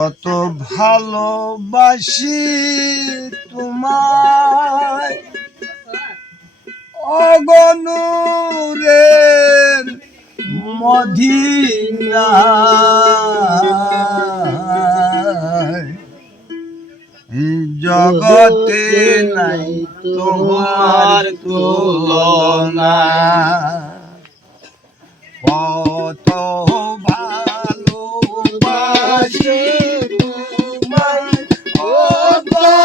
কত ভালোবাসি তোমায় অগনুরের মদিনায় জগতে নাই তোমার তুলনা কত ভালোবাসি তোমায়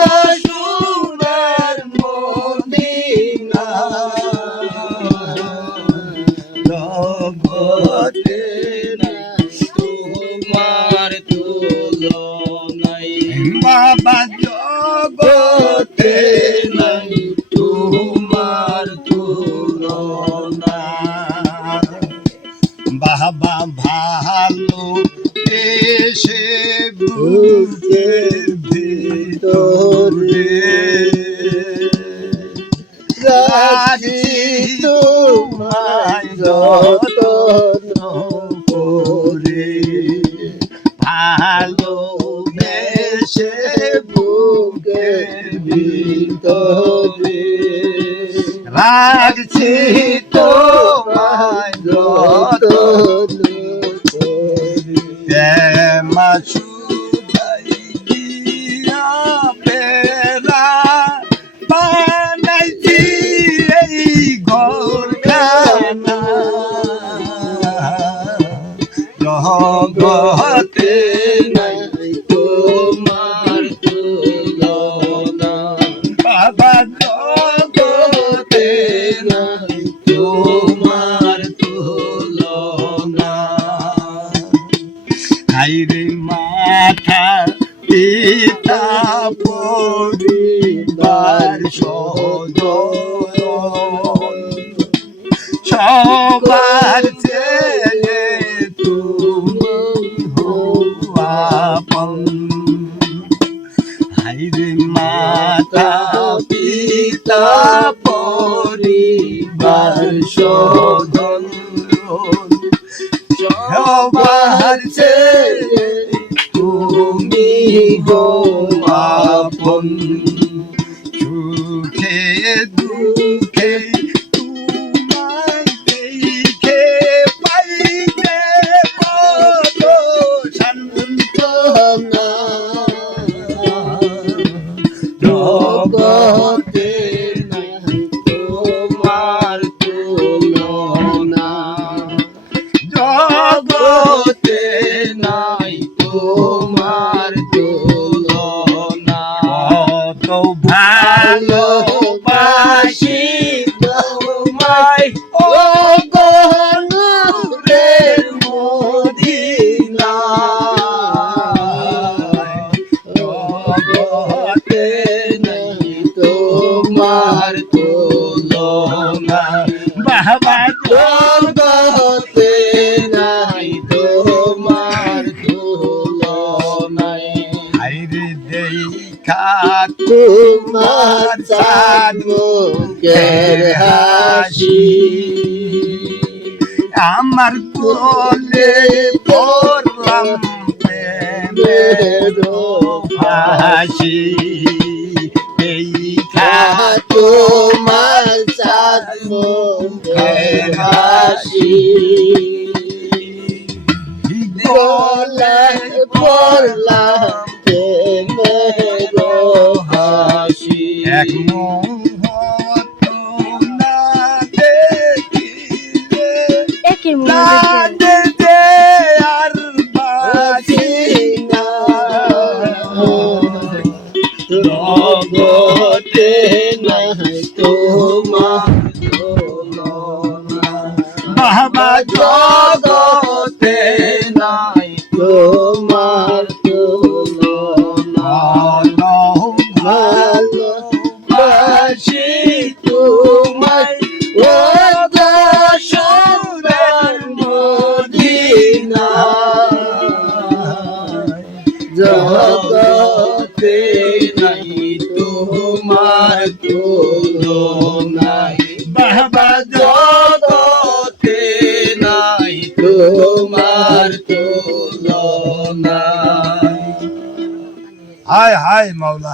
অগনুরের মদিনায় জগতে নাই তোমার তুলনায় বাবা জগতে নাই তোমার তুলনা বাবা ভালো এসে বুকের ভিতরে রাখি তোমায় যত্ন করে ভালোবেসে বুকের ভিতরে রাখছি তোমায় যত্ন করে মাসুদাই দিয়া পেরা বানাইছি এই ঘরখানা জগতে নাই তোমার তুলনা বাবা জগতে নাই তোমার তুলনা হাইরে মাথা পিতা পরিবার সদয় সবার ছেলে তুমি আপন হাইরে মাতা পিতা পরিবার সদন সবার ছেলে তুমি আপন সুখে দুঃখে জগতে নাই তোমার তুলনা জগতে নাই তোমার তুলনা কত ভালোবাসি তোমায় অগনুরের তোমার তুলনা বাবা জগতে নাই তোমার তুলনা হাইরে দেখা তোমার চাঁদ মুখের হাসি আমার কোলে পড়লাম প্রেমের হাসি তোমার চাঁদ মুখের হাসি গলায় পড়লাম প্রেমের হাসি এক মুহূর্ত না দেখিলে যে আর বাঁচি না জগতে নাই তোমার তুলনা বাবা জগতে নাই তোমার তুলনা ভালোবাসি তোমায় অগনুরের মদিনায় জগতে নাই তোমার তুলনা বাবা জগতে নাই তোমার তুলনা হায় হায় মাওলা